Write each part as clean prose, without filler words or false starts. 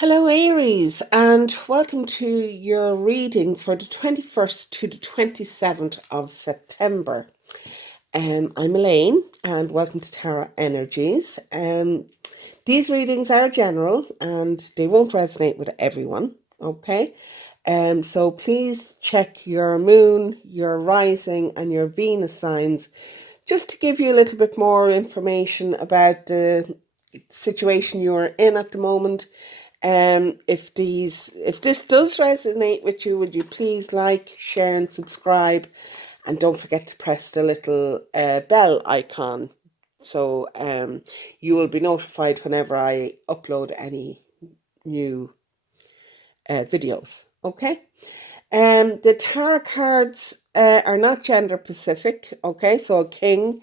Hello, Aries, and welcome to your reading for the 21st to the 27th of September. I'm Elaine, and welcome to Tarot Energies. These readings are general, and they won't resonate with everyone, okay? So please check your moon, your rising, and your Venus signs, just to give you a little bit more information about the situation you're in at the moment. If this does resonate with you, would you please like, share, and subscribe, and don't forget to press the little bell icon, so you will be notified whenever I upload any new videos. Okay. The tarot cards are not gender specific. Okay, so a king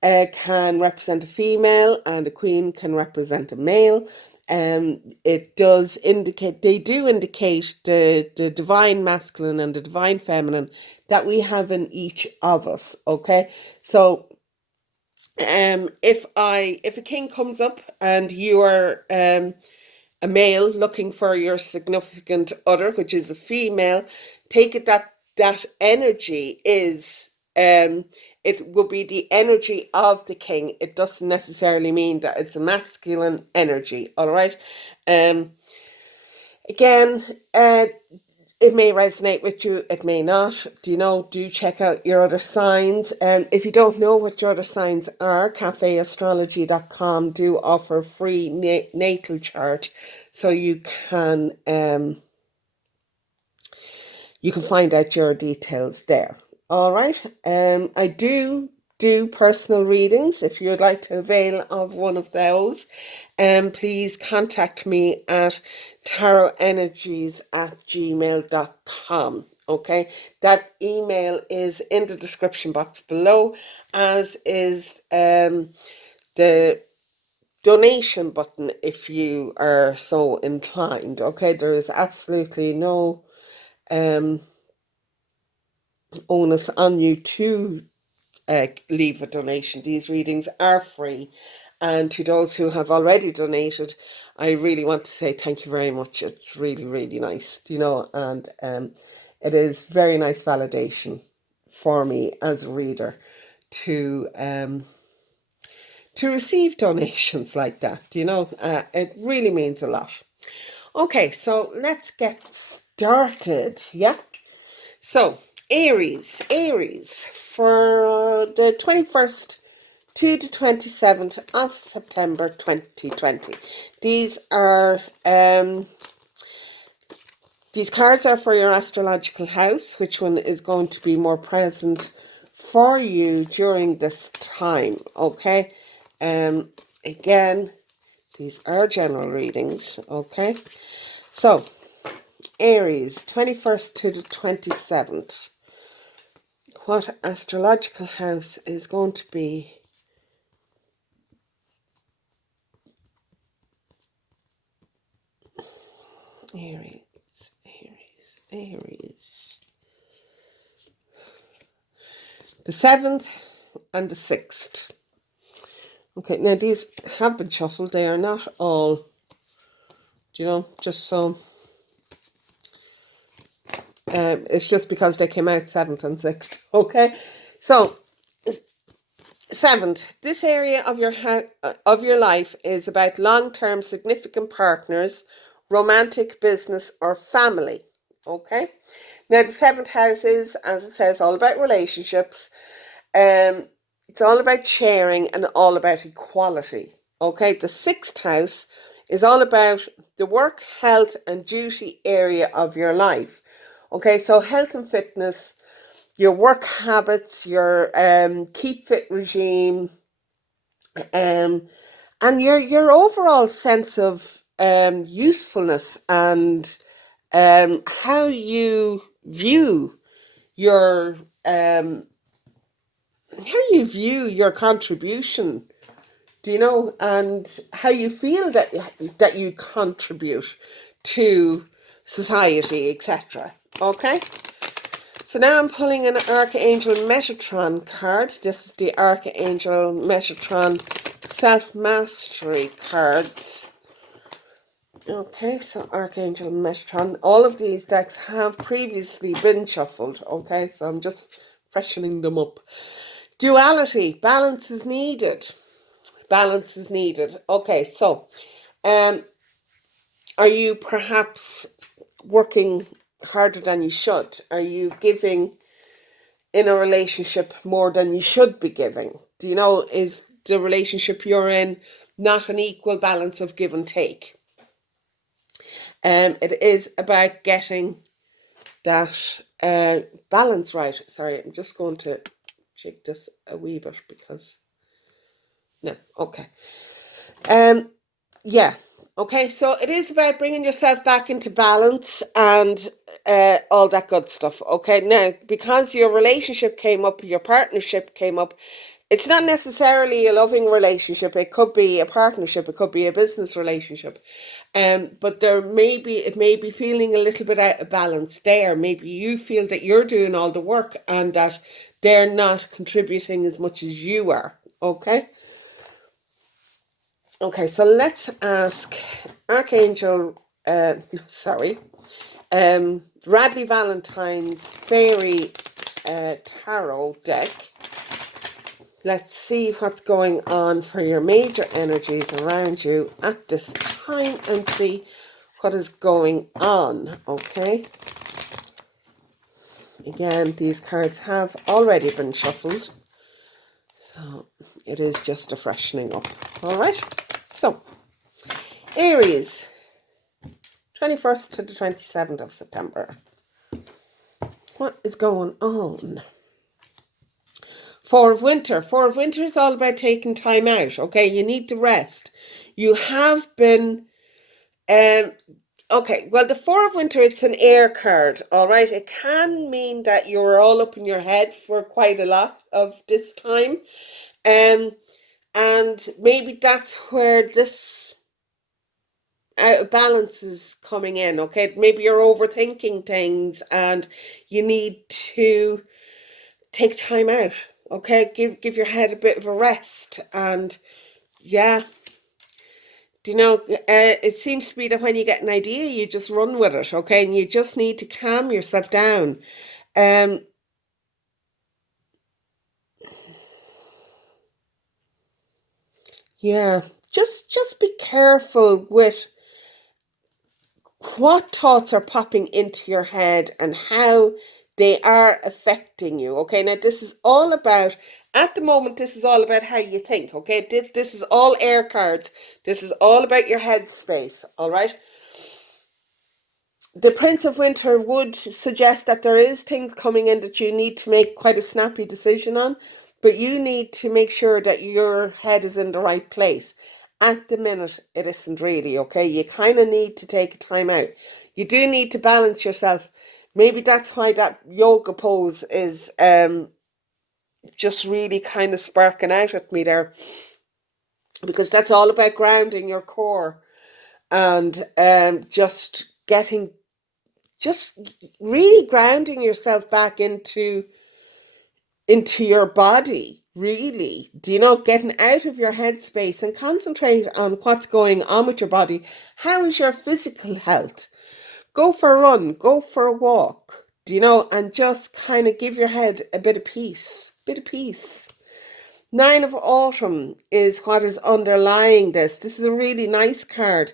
can represent a female and a queen can represent a male. It does indicate, they do indicate the divine masculine and the divine feminine that we have in each of us. Okay, so if a king comes up and you are a male looking for your significant other, which is a female, take it that that energy is it will be the energy of the king. It doesn't necessarily mean that it's a masculine energy. All right. Again, it may resonate with you, it may not. Do check out your other signs. And if you don't know what your other signs are, cafeastrology.com do offer a free natal chart, so you can find out your details there. All right. I do personal readings. If you'd like to avail of one of those, please contact me at tarotenergies@gmail.com. Okay, that email is in the description box below, as is the donation button if you are so inclined. Okay, there is absolutely no onus on you to leave a donation. These readings are free, and to those who have already donated, I really want to say thank you very much. It's really, really nice, and it is very nice validation for me as a reader to receive donations like that. It really means a lot. Okay, so let's get started. Yeah. So, Aries, for the 21st to the 27th of September 2020. These cards are for your astrological house. Which one is going to be more present for you during this time? Okay. Again, these are general readings. Okay. So, Aries, 21st to the 27th. What astrological house is going to be Aries. The 7th and the 6th. Okay, now these have been shuffled. They are not all, just so. It's just because they came out 7th and 6th. Okay, so 7th. This area of your life is about long-term significant partners, romantic, business, or family. Okay. Now the 7th house is, as it says, all about relationships. It's all about sharing and all about equality. Okay. The 6th house is all about the work, health, and duty area of your life. Okay. So health and fitness, your work habits, your keep fit regime, and your overall sense of usefulness, and how you view your contribution, and how you feel that you contribute to society, etc. Okay. So now I'm pulling an Archangel Metatron card. This is the Archangel Metatron Self-Mastery cards. Okay, so Archangel Metatron. All of these decks have previously been shuffled. Okay, so I'm just freshening them up. Duality. Balance is needed. Balance is needed. Okay, so are you perhaps working harder than you should? Are you giving in a relationship more than you should be giving? Do you know, is the relationship you're in not an equal balance of give and take? It is about getting that balance right. Sorry, I'm just going to check this a wee bit because no, okay. Yeah, okay. So it is about bringing yourself back into balance and all that good stuff. Okay, now because your relationship came up, your partnership came up. It's not necessarily a loving relationship. It could be a partnership. It could be a business relationship. But it may be feeling a little bit out of balance there. Maybe you feel that you're doing all the work and that they're not contributing as much as you are. Okay. Okay, so let's ask Archangel, Radley Valentine's Fairy Tarot deck. Let's see what's going on for your major energies around you at this time and see what is going on, okay? Again, these cards have already been shuffled, so it is just a freshening up, all right? So, Aries, 21st to the 27th of September. What is going on? Four of Winter. Four of Winter is all about taking time out, okay? You need to rest. You have been... okay, well, the Four of Winter, it's an air card, all right? It can mean that you're all up in your head for quite a lot of this time. And maybe that's where this out of balance is coming in, okay? Maybe you're overthinking things and you need to take time out, okay? Give your head a bit of a rest. And yeah, do you know, it seems to be that when you get an idea, you just run with it, okay? And you just need to calm yourself down. Yeah, just be careful with what thoughts are popping into your head and how they are affecting you. Okay, now this is all about, at the moment, this is all about how you think. Okay, this is all air cards. This is all about your headspace. All right. The Prince of Winter would suggest that there is things coming in that you need to make quite a snappy decision on, but you need to make sure that your head is in the right place. At the minute, it isn't really, okay? You kind of need to take a time out. You do need to balance yourself. Maybe that's why that yoga pose is just really kind of sparking out at me there, because that's all about grounding your core and just really grounding yourself back into your body, really. Do you know, getting out of your headspace and concentrate on what's going on with your body. How is your physical health? Go for a run, go for a walk, do you know, and just kind of give your head a bit of peace. Bit of peace. Nine of Autumn is what is underlying this. This is a really nice card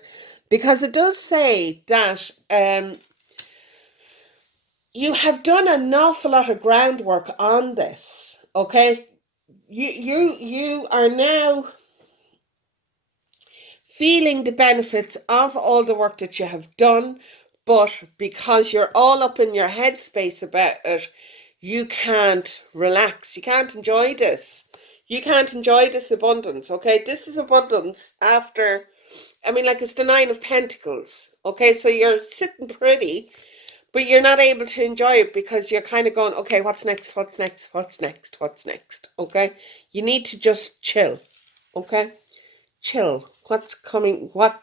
because it does say that you have done an awful lot of groundwork on this, okay? You are now feeling the benefits of all the work that you have done, but because you're all up in your headspace about it, you can't relax. You can't enjoy this. You can't enjoy this abundance, okay? This is abundance after, I mean, like, it's the Nine of Pentacles, okay? So you're sitting pretty, but you're not able to enjoy it because you're kind of going, okay, what's next? What's next? What's next? What's next? Okay? You need to just chill, okay? Chill. What's coming? What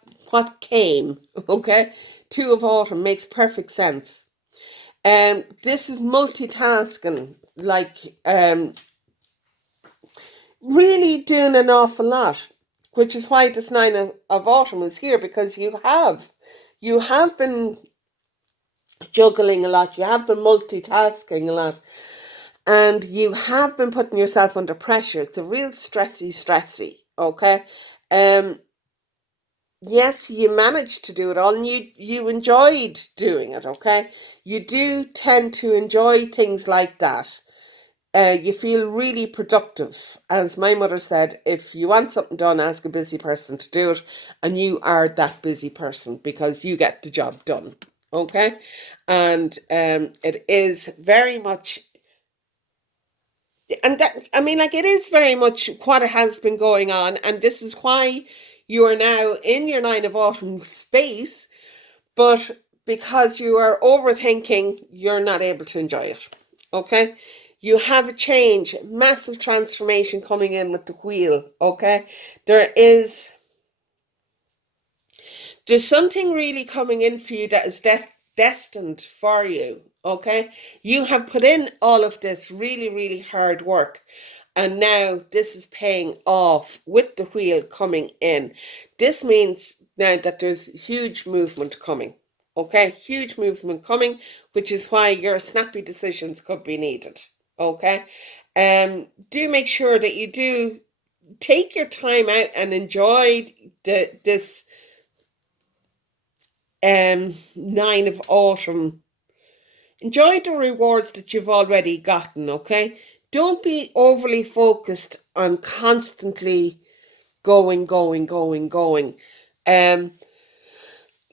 came? Okay? Two of Autumn makes perfect sense. This is multitasking, like really doing an awful lot, which is why this Nine of Autumn is here, because you have you have been juggling a lot, you have been multitasking a lot, and you have been putting yourself under pressure. It's a real stressy, okay? Yes, you managed to do it all, and you enjoyed doing it, okay? You do tend to enjoy things like that. You feel really productive. As my mother said, if you want something done, ask a busy person to do it, and you are that busy person because you get the job done, okay? And it is very much, and that, I mean, like, it is very much what has been going on, and this is why you are now in your 9 of Autumn space, but because you are overthinking, you're not able to enjoy it. Okay? You have a change, massive transformation coming in with the wheel. Okay? There's something really coming in for you that is destined for you. Okay? You have put in all of this really hard work. And now this is paying off with the wheel coming in. This means now that there's huge movement coming. Okay, huge movement coming, which is why your snappy decisions could be needed. Okay, do make sure that you do take your time out and enjoy this 9 of Autumn. Enjoy the rewards that you've already gotten. Okay, don't be overly focused on constantly going. Um,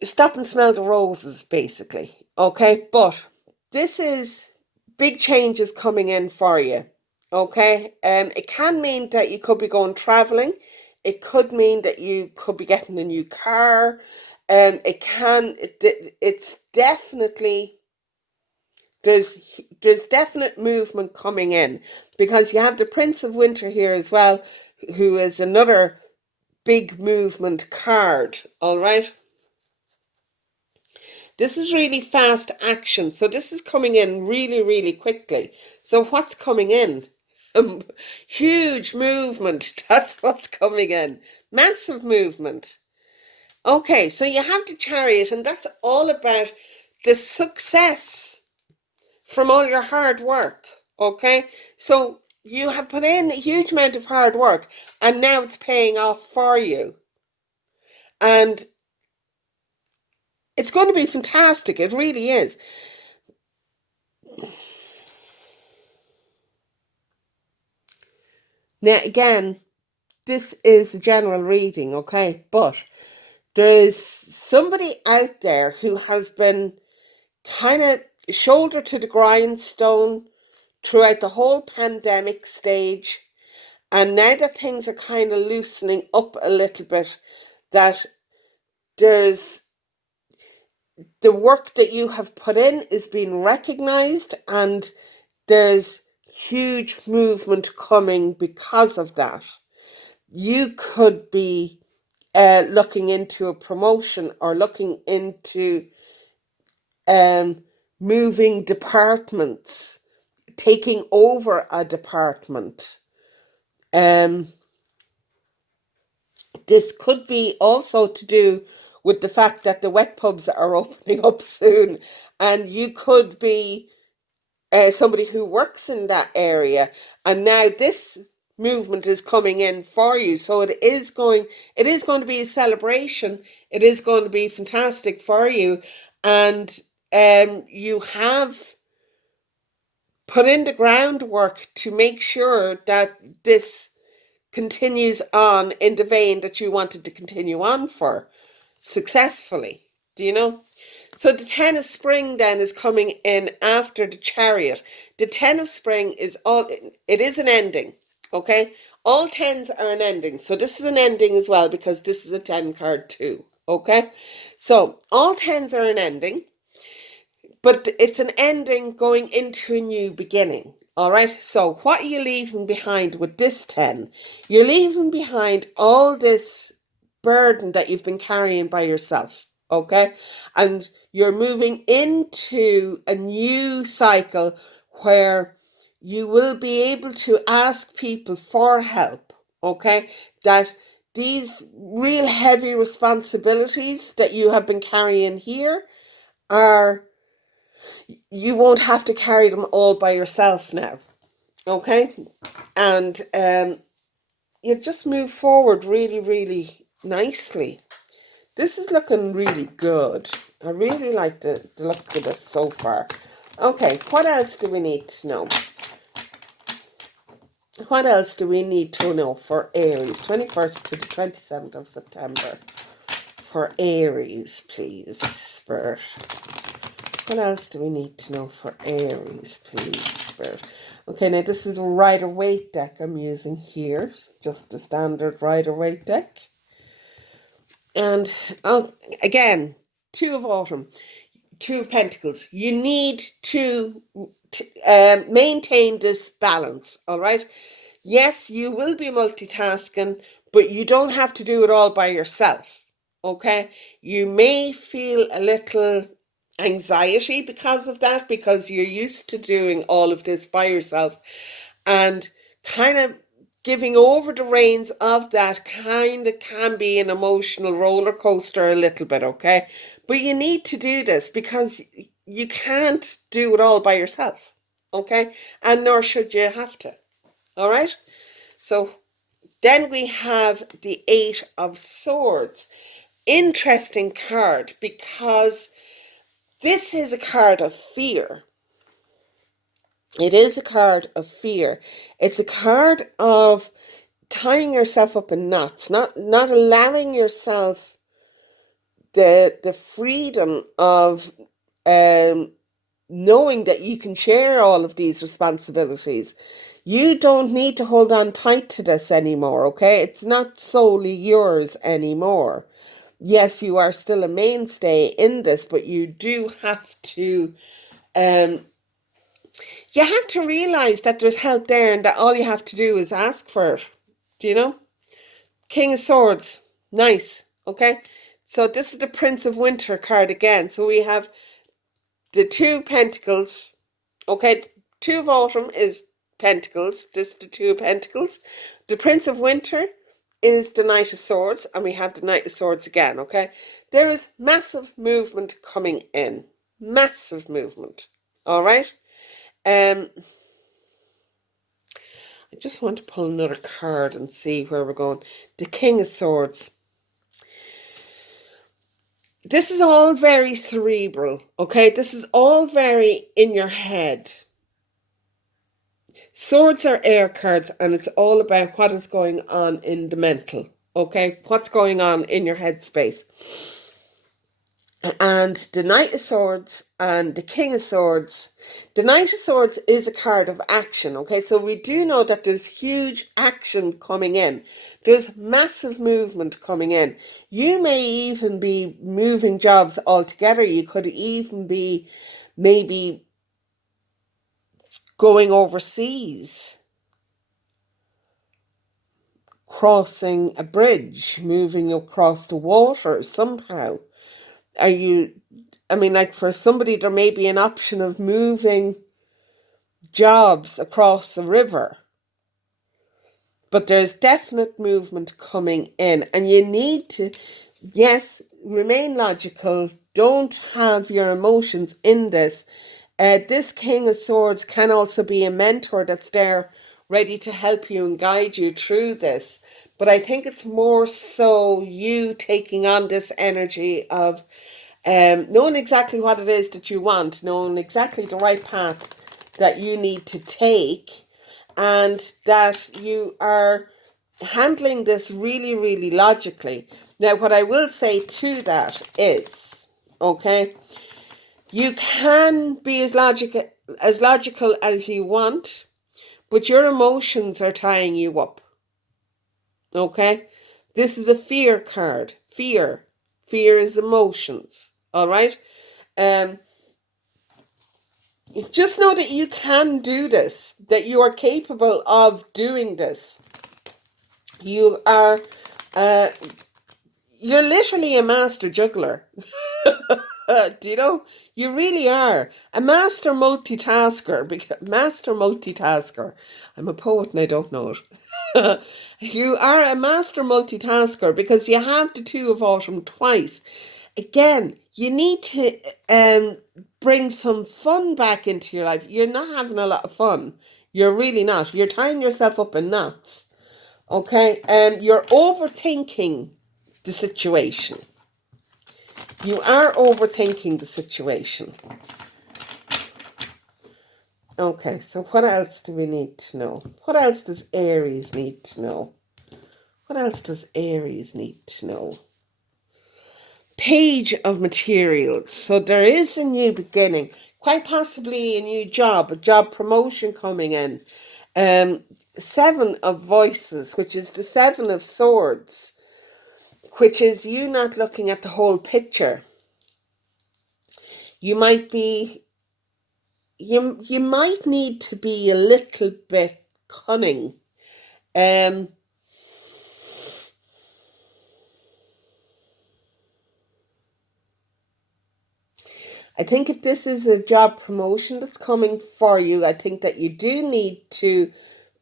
Stop and smell the roses, basically. Okay, but this is big changes coming in for you. Okay, it can mean that you could be going traveling. It could mean that you could be getting a new car. It's definitely there's definite movement coming in because you have the Prince of Winter here as well, who is another big movement card. All right. This is really fast action. So this is coming in really quickly. So what's coming in? Huge movement. That's what's coming in. Massive movement. Okay, so you have the Chariot, and that's all about the success from all your hard work. Okay, so you have put in a huge amount of hard work, and now it's paying off for you. And it's going to be fantastic. It really is. Now, again, this is a general reading, okay? But there is somebody out there who has been kind of shoulder to the grindstone throughout the whole pandemic stage. And now that things are kind of loosening up a little bit, that there's the work that you have put in is being recognized, and there's huge movement coming because of that. You could be looking into a promotion or looking into moving departments, taking over a department. This could be also to do with the fact that the wet pubs are opening up soon, and you could be somebody who works in that area, and now this movement is coming in for you. So it is going to be a celebration. It is going to be fantastic for you, and you have put in the groundwork to make sure that this continues on in the vein that you wanted to continue on for successfully. Do you know? So the 10 of Spring then is coming in after the Chariot. The 10 of Spring is it is an ending, okay? All 10s are an ending. So this is an ending as well because this is a 10 card too, okay? So all 10s are an ending, but it's an ending going into a new beginning. All right. So what are you leaving behind with this 10? You're leaving behind all this burden that you've been carrying by yourself. Okay. And you're moving into a new cycle where you will be able to ask people for help. Okay. That these real heavy responsibilities that you have been carrying here are, you won't have to carry them all by yourself now. Okay? And you just move forward really, really nicely. This is looking really good. I really like the look of this so far. Okay, what else do we need to know? What else do we need to know for Aries? 21st to the 27th of September. For Aries, please, Spirit. What else do we need to know for Aries, please, Spirit? Okay, now this is a Rider-Waite deck I'm using here. It's just a standard Rider-Waite deck. And again, Two of Autumn, Two of Pentacles. You need to maintain this balance, all right? Yes, you will be multitasking, but you don't have to do it all by yourself, okay? You may feel a little anxiety because of that, because you're used to doing all of this by yourself, and kind of giving over the reins of that kind of can be an emotional roller coaster a little bit, okay? But you need to do this because you can't do it all by yourself, okay? And nor should you have to, all right? So then we have the Eight of Swords. Interesting card, because this is a card of fear. It is a card of fear. It's a card of tying yourself up in knots, not allowing yourself the freedom of knowing that you can share all of these responsibilities. You don't need to hold on tight to this anymore, okay? It's not solely yours anymore. Yes, you are still a mainstay in this, but you do have to you have to realize that there's help there, and that all you have to do is ask for it. Do you know? King of Swords. Nice. Okay. So this is the Prince of Winter card again. So we have the Two of Pentacles. Okay. Two of Autumn is Pentacles. This is the Two of Pentacles. The Prince of Winter is the Knight of Swords. And we have the Knight of Swords again. Okay. There is massive movement coming in. Massive movement. All right. I just want to pull another card and see where we're going. The King of Swords. This is all very cerebral, okay? This is all very in your head. Swords are air cards, and it's all about what is going on in the mental, okay? What's going on in your headspace. And the Knight of Swords and the King of Swords. The Knight of Swords is a card of action, okay? So we do know that there's huge action coming in. There's massive movement coming in. You may even be moving jobs altogether. You could even be maybe going overseas, crossing a bridge, moving across the water somehow. Like for somebody, there may be an option of moving jobs across the river. But there's definite movement coming in. And you need to, yes, remain logical. Don't have your emotions in this. This King of Swords can also be a mentor that's there ready to help you and guide you through this. But I think it's more so you taking on this energy of knowing exactly what it is that you want, knowing exactly the right path that you need to take, and that you are handling this really, really logically. Now, what I will say to that is, okay, you can be as logical as you want, but your emotions are tying you up. Okay? This is a fear card. Fear. Fear is emotions. All right? Just know that you can do this, that you are capable of doing this. You are, you're literally a master juggler. Do you know? You really are a master multitasker. Master multitasker. I'm a poet and I don't know it. You are a master multitasker because you have the two of autumn twice. Again, you need to bring some fun back into your life. You're not having a lot of fun. You're really not. You're tying yourself up in knots. Okay? You're overthinking the situation. You are overthinking the situation. Okay, so what else do we need to know? What else does Aries need to know? What else does Aries need to know? Page of materials. So there is a new beginning, quite possibly a new job, a job promotion coming in. Seven of voices, which is the seven of swords, which is you not looking at the whole picture. You might be, you might need to be a little bit cunning. I think if this is a job promotion that's coming for you, I think that you do need to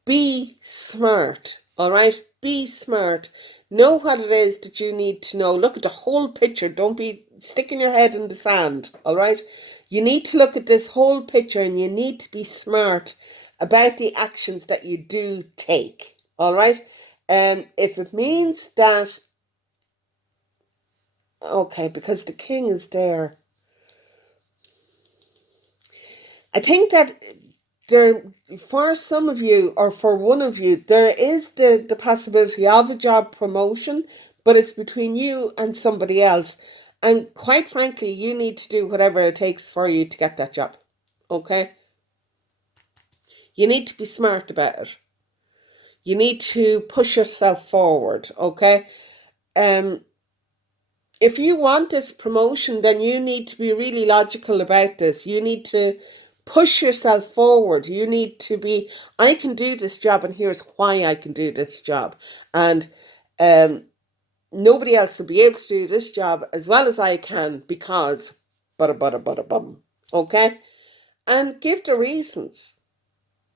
be smart, all right? Be smart. Know what it is that you need to know. Look at the whole picture. Don't be sticking your head in the sand, all right? You need to look at this whole picture and you need to be smart about the actions that you do take, all right? If it means that, okay, because the king is there. I think that there, for some of you or for one of you, there is the possibility of a job promotion, but it's between you and somebody else. And quite frankly, you need to do whatever it takes for you to get that job. Okay? You need to be smart about it. You need to push yourself forward. Okay? If you want this promotion, then you need to be really logical about this. You need to push yourself forward. You need to be, I can do this job and here's why I can do this job. And nobody else will be able to do this job as well as I can because bum. Okay? And give the reasons.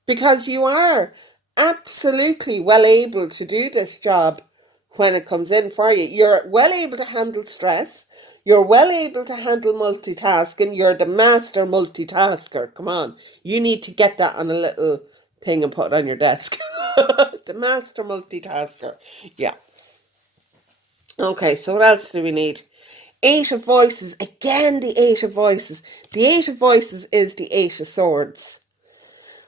Because you are absolutely well able to do this job when it comes in for you. You're well able to handle stress. You're well able to handle multitasking. You're the master multitasker. Come on. You need to get that on a little thing and put it on your desk. The master multitasker. Yeah. Okay, so what else do we need? Eight of voices. Again, the eight of voices. The eight of voices is the eight of swords.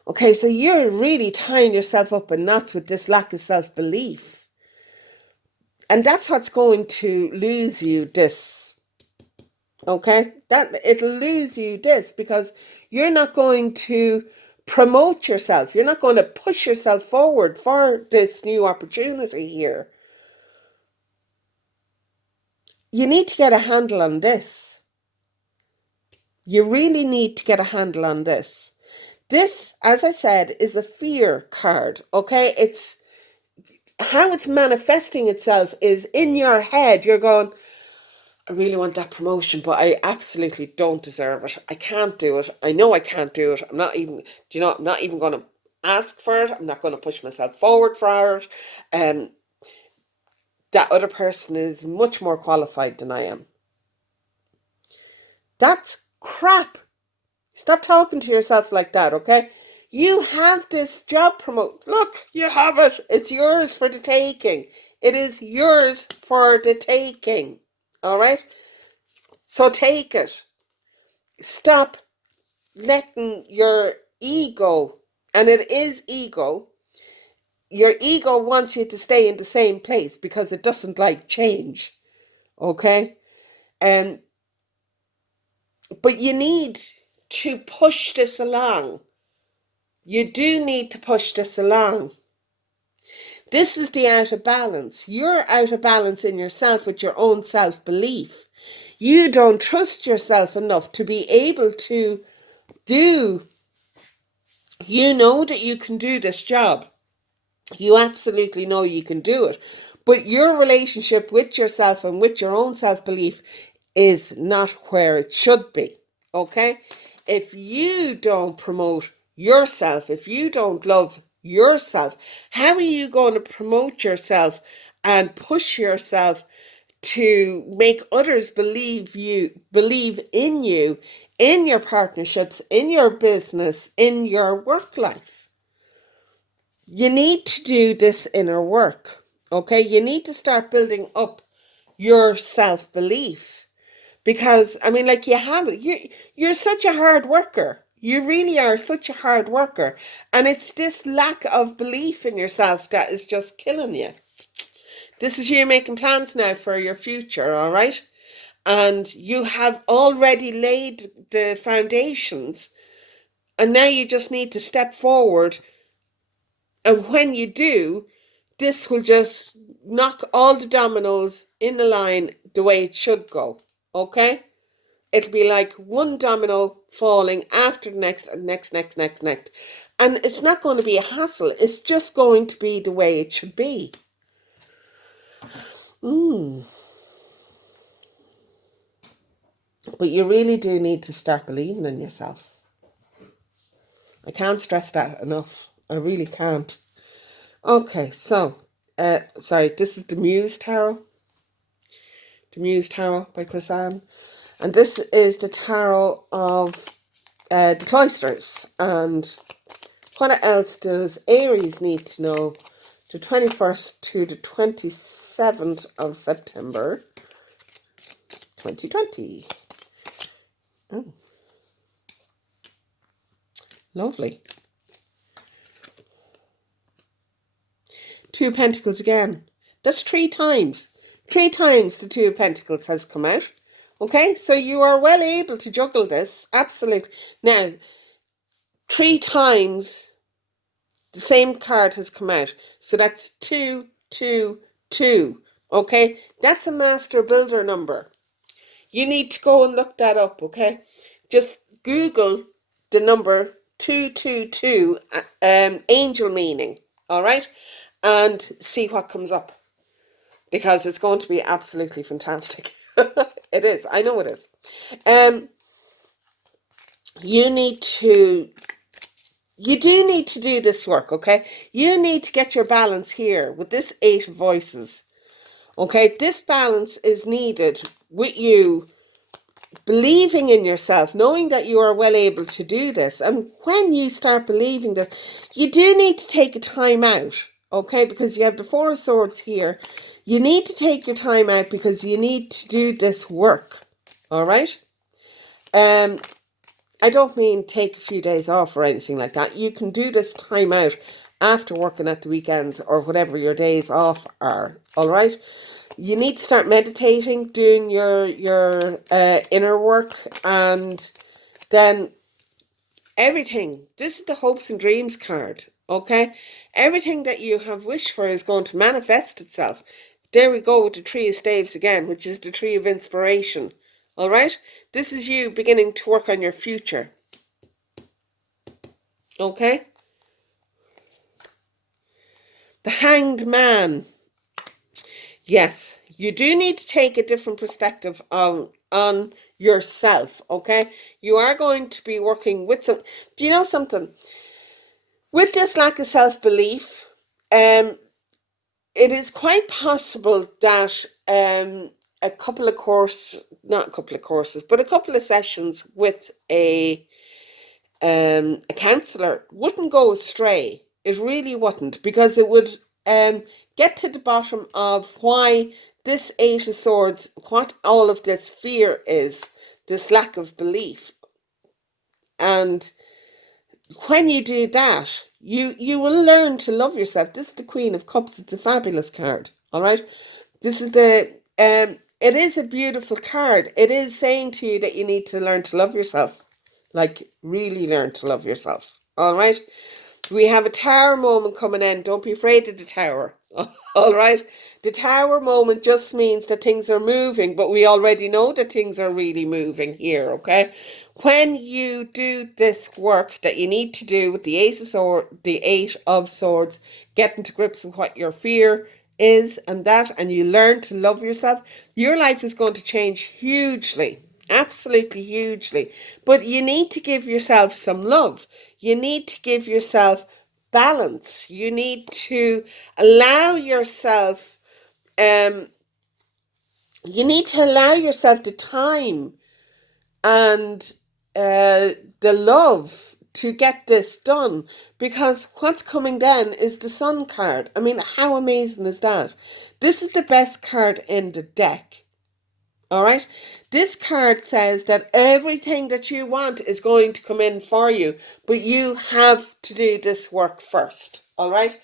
Okay, so you're really tying yourself up in knots with this lack of self-belief. And that's what's going to lose you this. Okay? That it'll lose you this because you're not going to promote yourself. You're not going to push yourself forward for this new opportunity here. You need to get a handle on this. You really need to get a handle on this. This, as I said, is a fear card. Okay? It's how it's manifesting itself is in your head. You're going, I really want that promotion, but I absolutely don't deserve it. I can't do it. I know I can't do it. I'm not even, I'm not even going to ask for it. I'm not going to push myself forward for it. That other person is much more qualified than I am. That's crap. Stop talking to yourself like that, okay? You have this job promote. Look, you have it. It's yours for the taking. It is yours for the taking. All right? So take it. Stop letting your ego, and it is ego, your ego wants you to stay in the same place because it doesn't like change. Okay? But you need to push this along. You do need to push this along. This is the out of balance. You're out of balance in yourself with your own self-belief. You don't trust yourself enough to be able to do. You know that you can do this job. You absolutely know you can do it. But your relationship with yourself and with your own self-belief is not where it should be. Okay? If you don't promote yourself, if you don't love yourself? How are you going to promote yourself and push yourself to make others believe in you, in your partnerships, in your business, in your work life? You need to do this inner work, okay? You need to start building up your self-belief, because I mean, like, you're such a hard worker. You really are such a hard worker, and it's this lack of belief in yourself that is just killing you. This is you making plans now for your future, all right? And you have already laid the foundations, and now you just need to step forward. And when you do, this will just knock all the dominoes in a line the way it should go, okay? It'll be like one domino falling after the next, and next. And it's not going to be a hassle. It's just going to be the way it should be. But you really do need to start believing in yourself. I can't stress that enough. I really can't. Okay, so, sorry, this is the Muse Tarot. The Muse Tarot by Chrysanne. And this is the tarot of the cloisters. And what else does Aries need to know? The 21st to the 27th of September 2020. Oh, lovely. Two of Pentacles again. That's 3 times. 3 times the Two of Pentacles has come out. Okay, so you are well able to juggle this. Absolutely. Now, 3 times the same card has come out. So that's 2, 2, 2. Okay, that's a master builder number. You need to go and look that up, okay? Just Google the number 222, angel meaning, all right? And see what comes up, because it's going to be absolutely fantastic. It is. I know it is. You do need to do this work, okay? You need to get your balance here with this 8 voices, okay? This balance is needed with you believing in yourself, knowing that you are well able to do this. And when you start believing that, you do need to take a time out, okay? Because you have the 4 of Swords here. You need to take your time out because you need to do this work, all right? I don't mean take a few days off or anything like that. You can do this time out after working at the weekends or whatever your days off are, all right? You need to start meditating, doing your inner work, and then everything. This is the hopes and dreams card, okay? Everything that you have wished for is going to manifest itself. There we go with the Tree of Staves again, which is the Tree of Inspiration, all right? This is you beginning to work on your future, okay? The Hanged Man. Yes, you do need to take a different perspective on yourself, okay? You are going to be working with some... Do you know something? With this lack of self-belief, it is quite possible that a couple of courses, not a couple of courses, but a couple of sessions with a counsellor wouldn't go astray. It really wouldn't, because it would get to the bottom of why this 8 of Swords, what all of this fear is, this lack of belief. And when you do that, you will learn to love yourself. This is the Queen of Cups. It's a fabulous card, all right? This is the... it is a beautiful card. It is saying to you that you need to learn to love yourself. Like, really learn to love yourself, all right? We have a Tower moment coming in. Don't be afraid of the Tower, all right? The Tower moment just means that things are moving, but we already know that things are really moving here, okay? When you do this work that you need to do with the the 8 of Swords, getting to grips with what your fear is and you learn to love yourself, your life is going to change hugely. Absolutely hugely. But you need to give yourself some love. You need to give yourself balance. You need to allow yourself, you need to allow yourself the time and the love to get this done, because what's coming then is the Sun card. I mean, how amazing is that? This is the best card in the deck. All right. This card says that everything that you want is going to come in for you, but you have to do this work first. All right.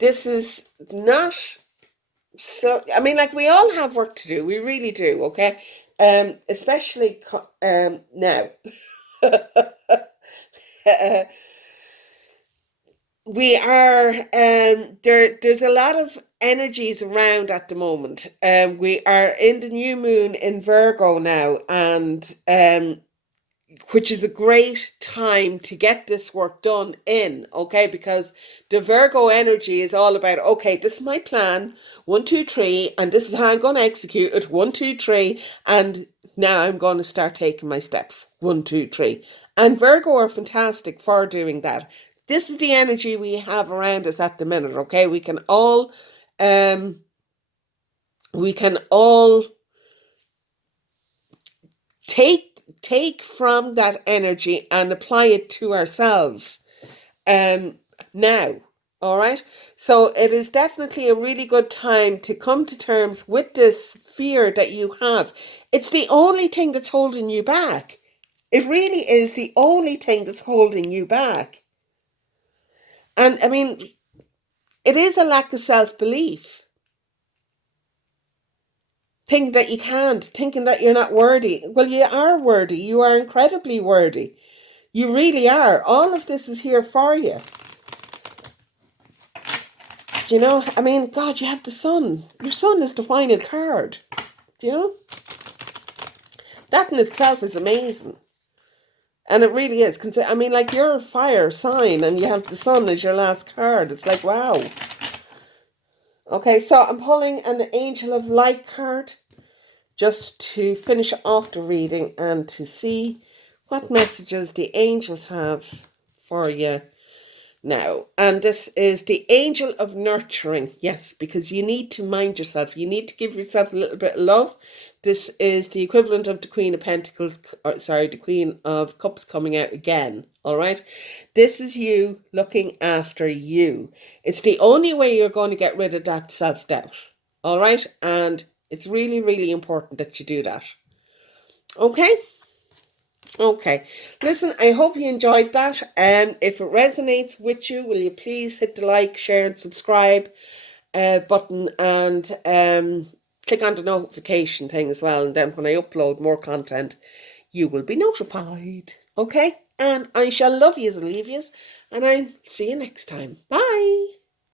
This is not so, I mean, like, we all have work to do. We really do. Okay. Especially now. We are there's a lot of energies around at the moment. We are in the new moon in Virgo now, and which is a great time to get this work done in, okay? Because the Virgo energy is all about, okay, this is my plan, 1, 2, 3, and this is how I'm going to execute it, 1, 2, 3, and now I'm going to start taking my steps, 1, 2, 3. And Virgo are fantastic for doing that. This is the energy we have around us at the minute, okay? We can all take from that energy and apply it to ourselves now. All right. So it is definitely a really good time to come to terms with this fear that you have. It's the only thing that's holding you back. It really is the only thing that's holding you back. And I mean, it is a lack of self-belief. Thinking that you can't, thinking that you're not worthy. Well, you are worthy. You are incredibly worthy. You really are. All of this is here for you. Do you know? I mean, God, you have the Sun. Your Sun is the final card. Do you know? That in itself is amazing. And it really is. I mean, like, you're a fire sign and you have the Sun as your last card. It's like, wow. Okay, so I'm pulling an Angel of Light card just to finish off the reading and to see what messages the angels have for you now. And this is the Angel of Nurturing. Yes, because you need to mind yourself. You need to give yourself a little bit of love. This is the equivalent of the Queen of Pentacles, the Queen of Cups coming out again. All right. This is you looking after you. It's the only way you're going to get rid of that self-doubt. All right. And it's really, really important that you do that. Okay. Okay, listen, I hope you enjoyed that. If it resonates with you, will you please hit the like, share and subscribe button, and click on the notification thing as well. And then when I upload more content, you will be notified. Okay, and I shall love yous and leave yous, and I'll see you next time. Bye.